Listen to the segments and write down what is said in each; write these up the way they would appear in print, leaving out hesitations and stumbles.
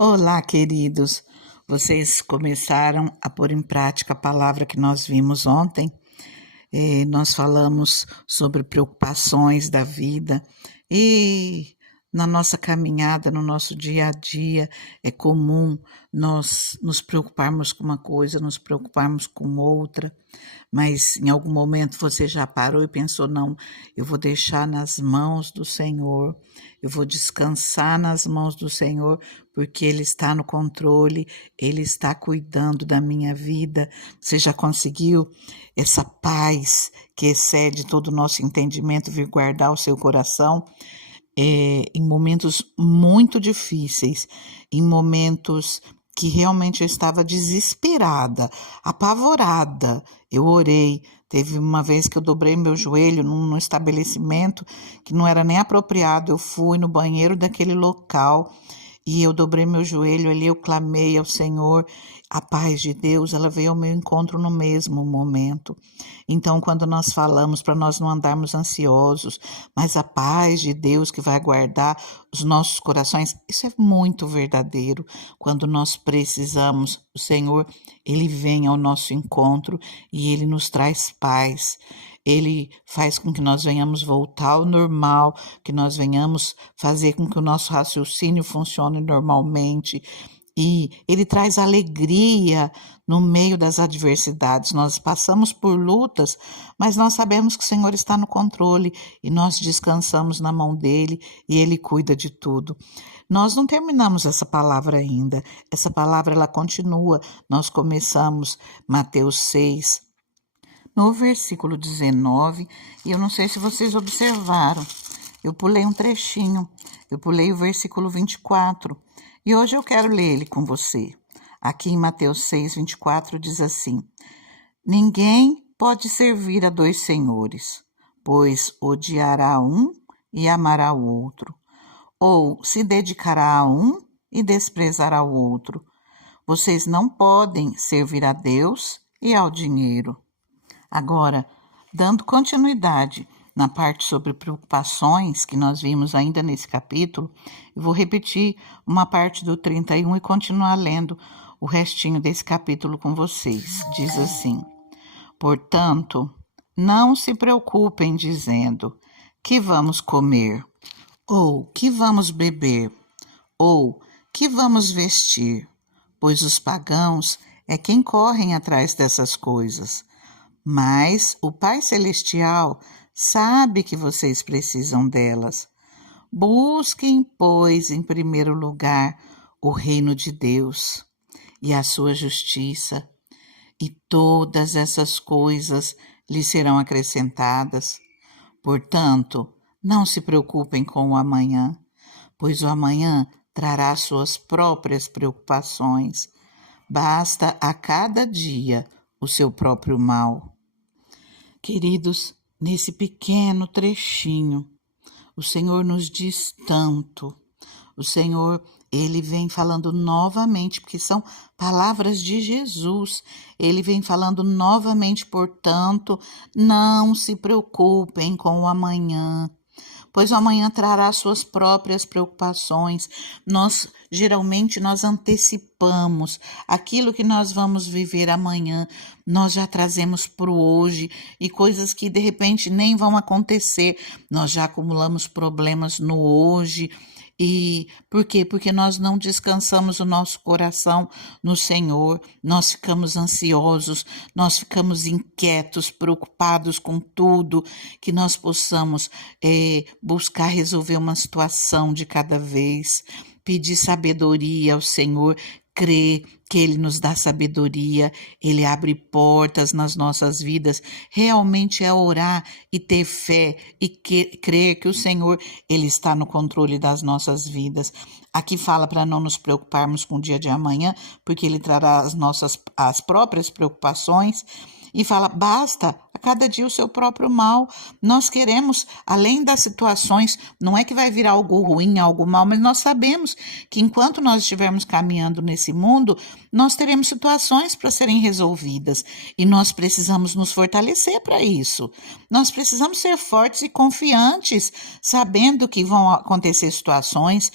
Olá, queridos. Vocês começaram a pôr em prática a palavra que nós vimos ontem. Nós falamos sobre preocupações da vida e na nossa caminhada, no nosso dia a dia, é comum nós nos preocuparmos com uma coisa, nos preocuparmos com outra, mas em algum momento você já parou e pensou: não, eu vou deixar nas mãos do Senhor, eu vou descansar nas mãos do Senhor, porque Ele está no controle, Ele está cuidando da minha vida. Você já conseguiu essa paz que excede todo o nosso entendimento vir guardar o seu coração? Em momentos muito difíceis, em momentos que realmente eu estava desesperada, apavorada. Eu orei. Teve uma vez que eu dobrei meu joelho num estabelecimento que não era nem apropriado. Eu fui no banheiro daquele local e eu dobrei meu joelho ali, eu clamei ao Senhor. A paz de Deus, ela veio ao meu encontro no mesmo momento. Então, quando nós falamos para nós não andarmos ansiosos, mas a paz de Deus que vai guardar os nossos corações, isso é muito verdadeiro. Quando nós precisamos, o Senhor, Ele vem ao nosso encontro e Ele nos traz paz. Ele faz com que nós venhamos voltar ao normal, que nós venhamos fazer com que o nosso raciocínio funcione normalmente. E Ele traz alegria no meio das adversidades. Nós passamos por lutas, mas nós sabemos que o Senhor está no controle e nós descansamos na mão dEle e Ele cuida de tudo. Nós não terminamos essa palavra ainda. Essa palavra ela continua. Nós começamos Mateus 6, no versículo 19, e eu não sei se vocês observaram, eu pulei um trechinho, eu pulei o versículo 24, e hoje eu quero ler ele com você. Aqui em Mateus 6, 24 diz assim: ninguém pode servir a dois senhores, pois odiará um e amará o outro, ou se dedicará a um e desprezará o outro. Vocês não podem servir a Deus e ao dinheiro. Agora, dando continuidade na parte sobre preocupações que nós vimos ainda nesse capítulo, eu vou repetir uma parte do 31 e continuar lendo o restinho desse capítulo com vocês. Diz assim: portanto, não se preocupem dizendo: que vamos comer, ou que vamos beber, ou que vamos vestir, pois os pagãos é quem correm atrás dessas coisas. Mas o Pai Celestial sabe que vocês precisam delas. Busquem, pois, em primeiro lugar o reino de Deus e a sua justiça, e todas essas coisas lhe serão acrescentadas. Portanto, não se preocupem com o amanhã, pois o amanhã trará suas próprias preocupações. Basta a cada dia o seu próprio mal. Queridos, nesse pequeno trechinho, o Senhor nos diz tanto. O Senhor, Ele vem falando novamente, porque são palavras de Jesus. Ele vem falando novamente, portanto, não se preocupem com o amanhã, pois o amanhã trará suas próprias preocupações. Geralmente nós antecipamos aquilo que nós vamos viver amanhã, nós já trazemos para o hoje, e coisas que de repente nem vão acontecer, nós já acumulamos problemas no hoje. E por quê? Porque nós não descansamos o nosso coração no Senhor, nós ficamos ansiosos, nós ficamos inquietos, preocupados com tudo, que nós possamos buscar resolver uma situação de cada vez, pedir sabedoria ao Senhor, crer que Ele nos dá sabedoria, Ele abre portas nas nossas vidas. Realmente é orar e ter fé e crer que o Senhor, Ele está no controle das nossas vidas. Aqui fala para não nos preocuparmos com o dia de amanhã, porque Ele trará as próprias preocupações. E fala, basta a cada dia o seu próprio mal. Nós queremos, além das situações, não é que vai vir algo ruim, algo mal, mas nós sabemos que enquanto nós estivermos caminhando nesse mundo, nós teremos situações para serem resolvidas e nós precisamos nos fortalecer para isso. Nós precisamos ser fortes e confiantes, sabendo que vão acontecer situações,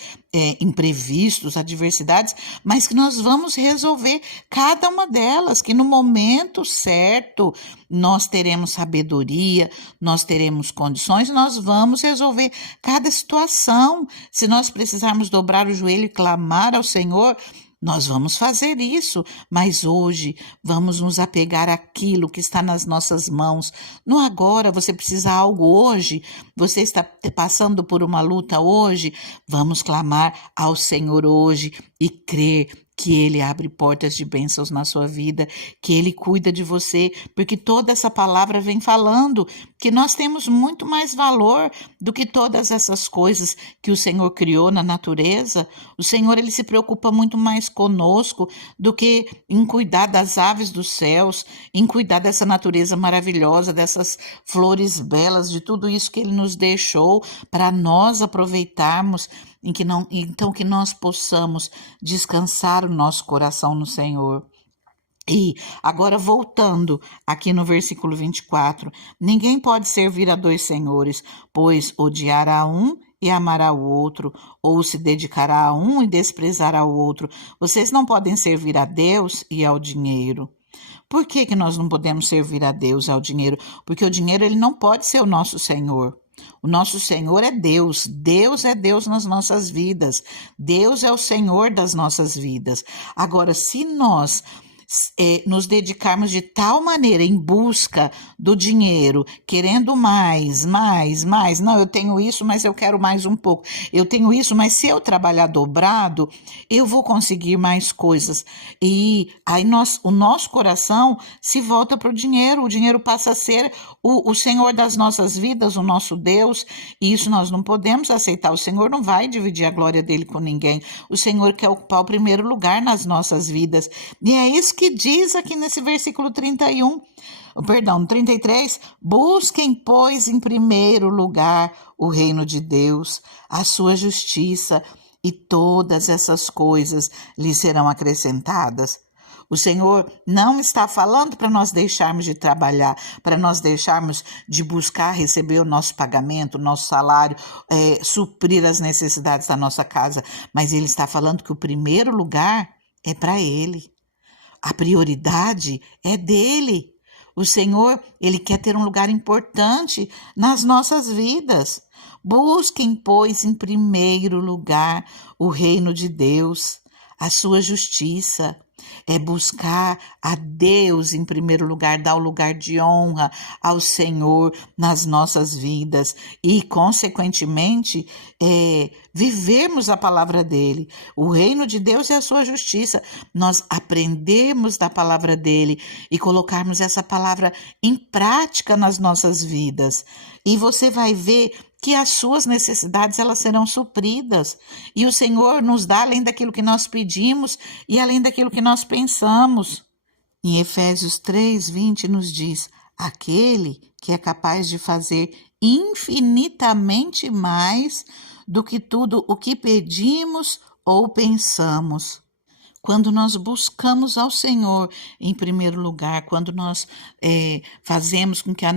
imprevistos, adversidades, mas que nós vamos resolver cada uma delas, que no momento certo nós teremos sabedoria, nós teremos condições, nós vamos resolver cada situação. Se nós precisarmos dobrar o joelho e clamar ao Senhor, nós vamos fazer isso, mas hoje vamos nos apegar àquilo que está nas nossas mãos. No agora, você precisa de algo hoje, você está passando por uma luta hoje, vamos clamar ao Senhor hoje e crer que Ele abre portas de bênçãos na sua vida, que Ele cuida de você, porque toda essa palavra vem falando que nós temos muito mais valor do que todas essas coisas que o Senhor criou na natureza. O Senhor, Ele se preocupa muito mais conosco do que em cuidar das aves dos céus, em cuidar dessa natureza maravilhosa, dessas flores belas, de tudo isso que Ele nos deixou para nós aproveitarmos, então que nós possamos descansar o nosso coração no Senhor. E agora voltando aqui no versículo 24, ninguém pode servir a dois senhores, pois odiará um e amará o outro, ou se dedicará a um e desprezará o outro. Vocês não podem servir a Deus e ao dinheiro. Por que nós não podemos servir a Deus e ao dinheiro? Porque o dinheiro ele não pode ser o nosso Senhor. O nosso Senhor é Deus. Deus é Deus nas nossas vidas. Deus é o Senhor das nossas vidas. Agora, se nós nos dedicarmos de tal maneira em busca do dinheiro, querendo mais, não, eu tenho isso, mas eu quero mais um pouco, eu tenho isso, mas se eu trabalhar dobrado, eu vou conseguir mais coisas, e aí o nosso coração se volta para o dinheiro passa a ser o Senhor das nossas vidas, o nosso Deus, e isso nós não podemos aceitar. O Senhor não vai dividir a glória dele com ninguém, o Senhor quer ocupar o primeiro lugar nas nossas vidas, e é isso que diz aqui nesse versículo 33, busquem, pois, em primeiro lugar o reino de Deus, a sua justiça, e todas essas coisas lhe serão acrescentadas. O Senhor não está falando para nós deixarmos de trabalhar, para nós deixarmos de buscar receber o nosso pagamento, o nosso salário, suprir as necessidades da nossa casa, mas Ele está falando que o primeiro lugar é para Ele. A prioridade é dele. O Senhor, Ele quer ter um lugar importante nas nossas vidas. Busquem, pois, em primeiro lugar o reino de Deus, a sua justiça. É buscar a Deus em primeiro lugar, dar o lugar de honra ao Senhor nas nossas vidas e, consequentemente, vivermos a palavra dele. O reino de Deus é a sua justiça. Nós aprendemos da palavra dele e colocarmos essa palavra em prática nas nossas vidas. E você vai ver que as suas necessidades elas serão supridas. E o Senhor nos dá além daquilo que nós pedimos e além daquilo que nós pensamos. Em Efésios 3:20 nos diz: aquele que é capaz de fazer infinitamente mais do que tudo o que pedimos ou pensamos. Quando nós buscamos ao Senhor em primeiro lugar, quando nós fazemos com que na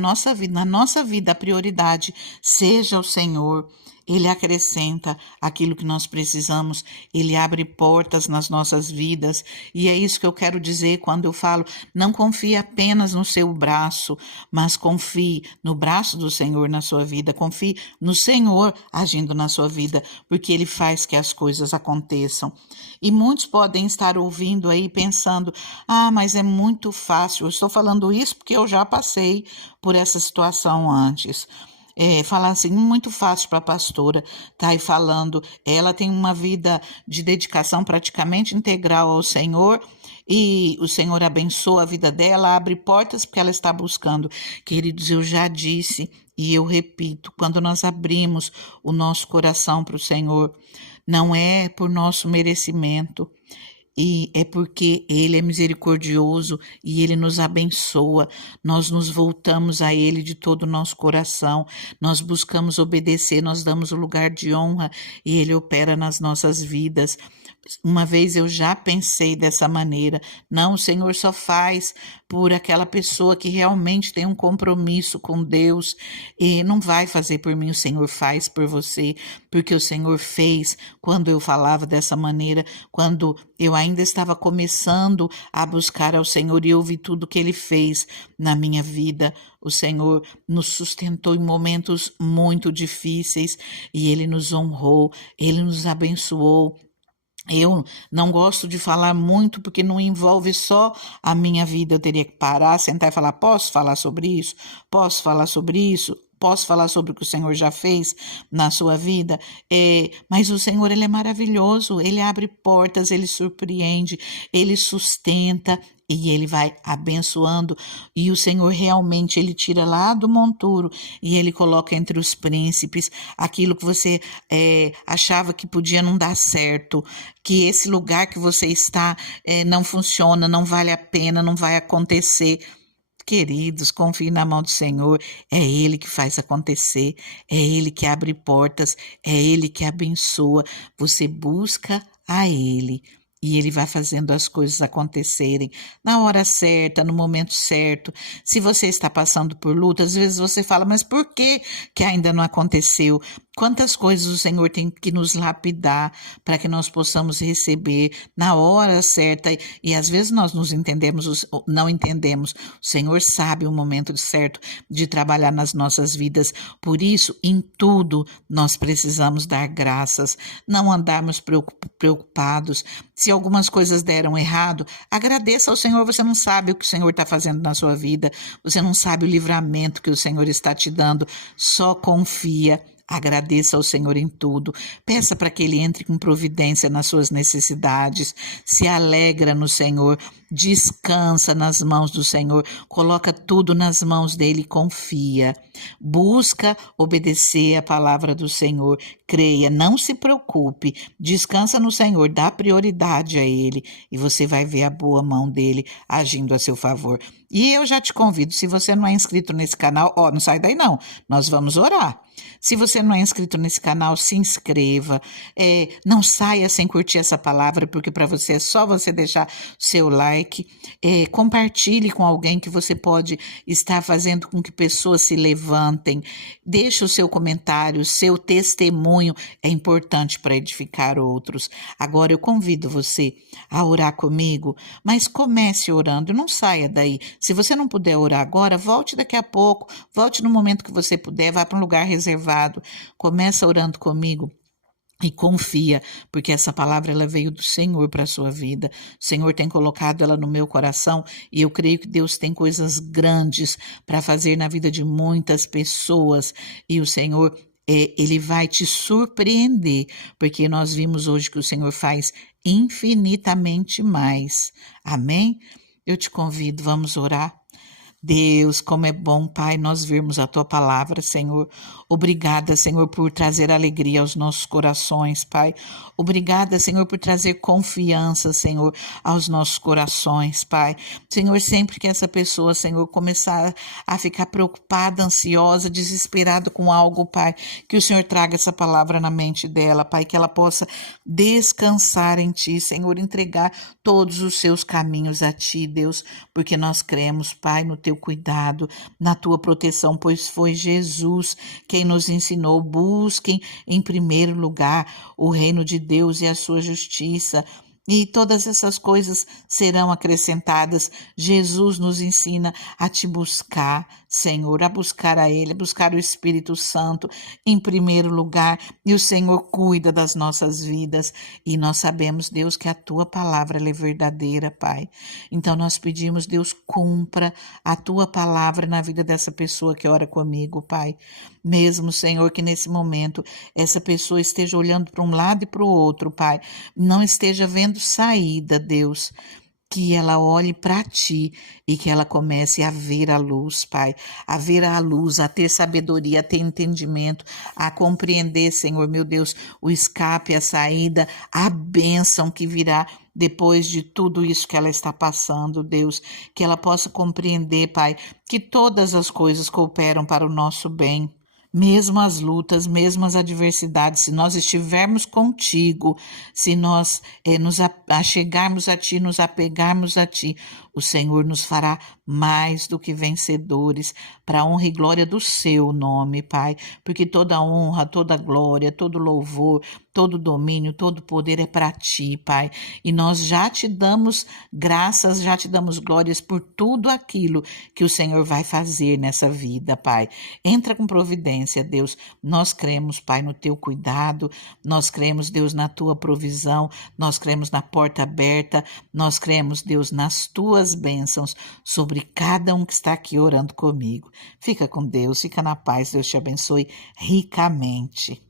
nossa vida, a prioridade seja o Senhor, Ele acrescenta aquilo que nós precisamos, Ele abre portas nas nossas vidas, e é isso que eu quero dizer quando eu falo, não confie apenas no seu braço, mas confie no braço do Senhor na sua vida, confie no Senhor agindo na sua vida, porque Ele faz que as coisas aconteçam. E muitos podem estar ouvindo aí pensando, mas é muito fácil, eu estou falando isso porque eu já passei por essa situação antes. Falar assim, muito fácil para a pastora tá aí falando, ela tem uma vida de dedicação praticamente integral ao Senhor e o Senhor abençoa a vida dela, abre portas porque ela está buscando. Queridos, eu já disse e eu repito, quando nós abrimos o nosso coração para o Senhor, não é por nosso merecimento, e é porque Ele é misericordioso e Ele nos abençoa. Nós nos voltamos a Ele de todo o nosso coração, nós buscamos obedecer, nós damos o lugar de honra e Ele opera nas nossas vidas. Uma vez eu já pensei dessa maneira, não, o Senhor só faz por aquela pessoa que realmente tem um compromisso com Deus e não vai fazer por mim, o Senhor faz por você, porque o Senhor fez quando eu falava dessa maneira, quando eu ainda estava começando a buscar ao Senhor e eu vi tudo que Ele fez na minha vida. O Senhor nos sustentou em momentos muito difíceis e Ele nos honrou, Ele nos abençoou. Eu não gosto de falar muito porque não envolve só a minha vida. Eu teria que parar, sentar e falar: posso falar sobre isso? Posso falar sobre isso? Posso falar sobre o que o Senhor já fez na sua vida? Mas o Senhor, Ele é maravilhoso, Ele abre portas, Ele surpreende, Ele sustenta e Ele vai abençoando. E o Senhor realmente, Ele tira lá do monturo e Ele coloca entre os príncipes aquilo que você achava que podia não dar certo, que esse lugar que você está não funciona, não vale a pena, não vai acontecer. Queridos, confie na mão do Senhor, é Ele que faz acontecer, é Ele que abre portas, é Ele que abençoa. Você busca a Ele e Ele vai fazendo as coisas acontecerem na hora certa, no momento certo. Se você está passando por luta, às vezes você fala, mas por que que ainda não aconteceu? Quantas coisas o Senhor tem que nos lapidar para que nós possamos receber na hora certa e às vezes nós nos entendemos, não entendemos. O Senhor sabe o momento certo de trabalhar nas nossas vidas. Por isso, em tudo nós precisamos dar graças, não andarmos preocupados. Se algumas coisas deram errado, agradeça ao Senhor. Você não sabe o que o Senhor está fazendo na sua vida, você não sabe o livramento que o Senhor está te dando. Só confia. Agradeça ao Senhor em tudo, peça para que Ele entre com providência nas suas necessidades, se alegra no Senhor, descansa nas mãos do Senhor, coloca tudo nas mãos dEle e confia, busca obedecer a palavra do Senhor, creia, não se preocupe, descansa no Senhor, dá prioridade a Ele e você vai ver a boa mão dEle agindo a seu favor. E eu já te convido, se você não é inscrito nesse canal, não sai daí não, nós vamos orar. Se você não é inscrito nesse canal, se inscreva, não saia sem curtir essa palavra, porque para você é só você deixar seu like, compartilhe com alguém que você pode estar fazendo com que pessoas se levantem, deixe o seu comentário, seu testemunho é importante para edificar outros. Agora eu convido você a orar comigo, mas comece orando, não saia daí. Se você não puder orar agora, volte daqui a pouco, volte no momento que você puder, vá para um lugar reservado, começa orando comigo. E confia, porque essa palavra ela veio do Senhor para a sua vida. O Senhor tem colocado ela no meu coração e eu creio que Deus tem coisas grandes para fazer na vida de muitas pessoas. E o Senhor, Ele vai te surpreender, porque nós vimos hoje que o Senhor faz infinitamente mais. Amém? Eu te convido, vamos orar. Deus, como é bom, Pai, nós vermos a Tua palavra, Senhor. Obrigada, Senhor, por trazer alegria aos nossos corações, Pai. Obrigada, Senhor, por trazer confiança, Senhor, aos nossos corações, Pai. Senhor, sempre que essa pessoa, Senhor, começar a ficar preocupada, ansiosa, desesperada com algo, Pai, que o Senhor traga essa palavra na mente dela, Pai, que ela possa descansar em Ti, Senhor, entregar todos os seus caminhos a Ti, Deus, porque nós cremos, Pai, no Teu cuidado, na Tua proteção, pois foi Jesus quem nos ensinou, busquem em primeiro lugar o reino de Deus e a sua justiça, e todas essas coisas serão acrescentadas. Jesus nos ensina a te buscar, Senhor, a buscar a Ele, a buscar o Espírito Santo em primeiro lugar, e o Senhor cuida das nossas vidas, e nós sabemos, Deus, que a Tua palavra ela é verdadeira, Pai. Então nós pedimos, Deus, cumpra a Tua palavra na vida dessa pessoa que ora comigo, Pai. Mesmo, Senhor, que nesse momento essa pessoa esteja olhando para um lado e para o outro, Pai, não esteja vendo saída, Deus, que ela olhe para Ti e que ela comece a ver a luz, Pai, a ver a luz, a ter sabedoria, a ter entendimento, a compreender, Senhor, meu Deus, o escape, a saída, a bênção que virá depois de tudo isso que ela está passando, Deus, que ela possa compreender, Pai, que todas as coisas cooperam para o nosso bem. Mesmo as lutas, mesmo as adversidades, se nós estivermos contigo, se nós nos achegarmos a Ti, nos apegarmos a Ti, o Senhor nos fará mais do que vencedores, para a honra e glória do Seu nome, Pai, porque toda honra, toda glória, todo louvor, todo domínio, todo poder é para Ti, Pai, e nós já Te damos graças, já Te damos glórias por tudo aquilo que o Senhor vai fazer nessa vida, Pai. Entra com providência, Deus. Nós cremos, Pai, no Teu cuidado, nós cremos, Deus, na Tua provisão, nós cremos na porta aberta, nós cremos, Deus, nas Tuas bênçãos sobre cada um que está aqui orando comigo. Fica com Deus, fica na paz, Deus te abençoe ricamente.